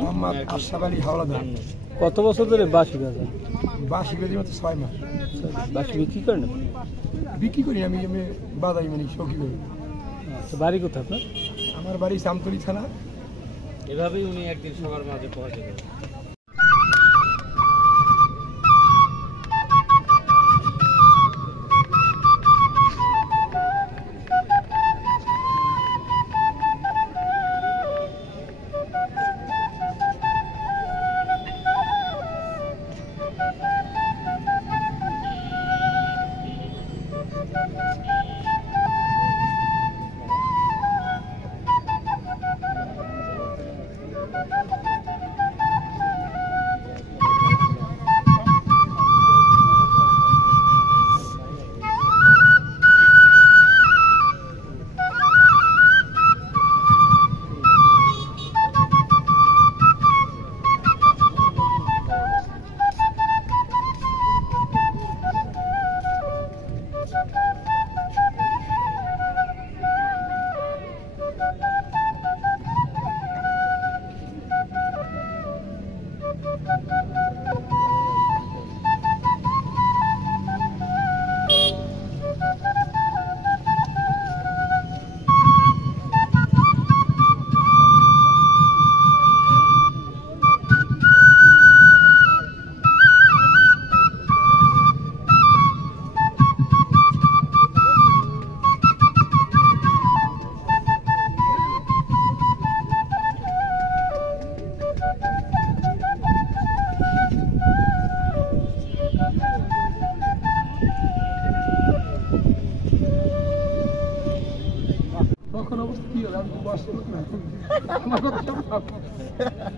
মোহাম্মদ আশরাফ আলী হাওলাদার। কত বছর ধরে বাঁশি বাজান? বাঁশি বেঁধে মাত্র 6 মাস। বাঁশি বিক্রি করেন? বিক্রি করি আমি বাজাই মানে শৌকি করি। আচ্ছা, বাড়ি কোথায় আপনার? আমার বাড়ি সামতলি থানা। এভাবেই উনি একদিন সবার মাঝে পৌঁছে গেলেন।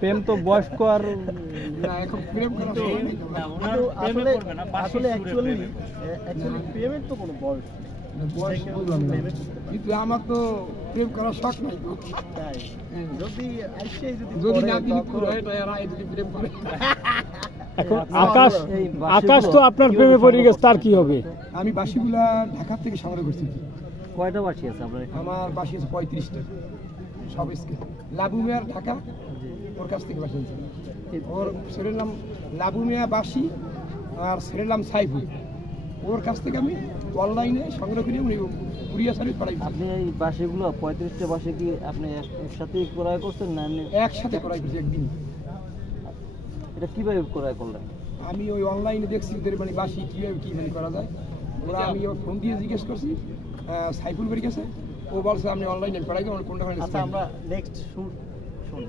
প্রেম তো বয়স্ক আর এখন প্রেম করা আসলে অ্যাকচুয়ালি প্রেমের তো কোনো বয়স কিন্তু আমার তো প্রেম করার শখ নাই। যদি না দিলে যদি প্রেম করে। এখন আকাশ তো আপনার প্রেমে পড়ে গেছে, তার কি হবে? আমি বাঁশিগুলা ঢাকা থেকে সংগ্রহ করছি। কয়টা বাঁশি আছে আপনার? আমার বাঁশি আছে 35টা, সব স্কেল। লাবু মিয়ার ঢাকা, ওর কাছ থেকে বাঁশি আছে। ওর ছেলের নাম লাবু মিয়া বাঁশি আর ছেলের নাম সাইফুল। ওর কাছ থেকে আমি অনলাইনে সংগ্রহ করে উনি কুরিয়ার সার্ভিস পাঠাই। আপনি এই বাঁশিগুলো 35টা বাঁশি কি আপনি একসাথে ক্রয় করছেন না? একসাথে ক্রয় করছি একদিন। এটা কিভাবে ক্রয় করলেন? আমি ওই অনলাইনে দেখছি ওদের মানে বাঁশি কীভাবে কী মানে করা যায়। ওরা আমি ওর ফোন দিয়ে জিজ্ঞেস করছি, সাইফুল বেরিয়ে গেছে। ও বলছে আপনি অনলাইনে পাঠাই দেবেন কোনটা। আচ্ছা, আমরা নেক্সট শুনি।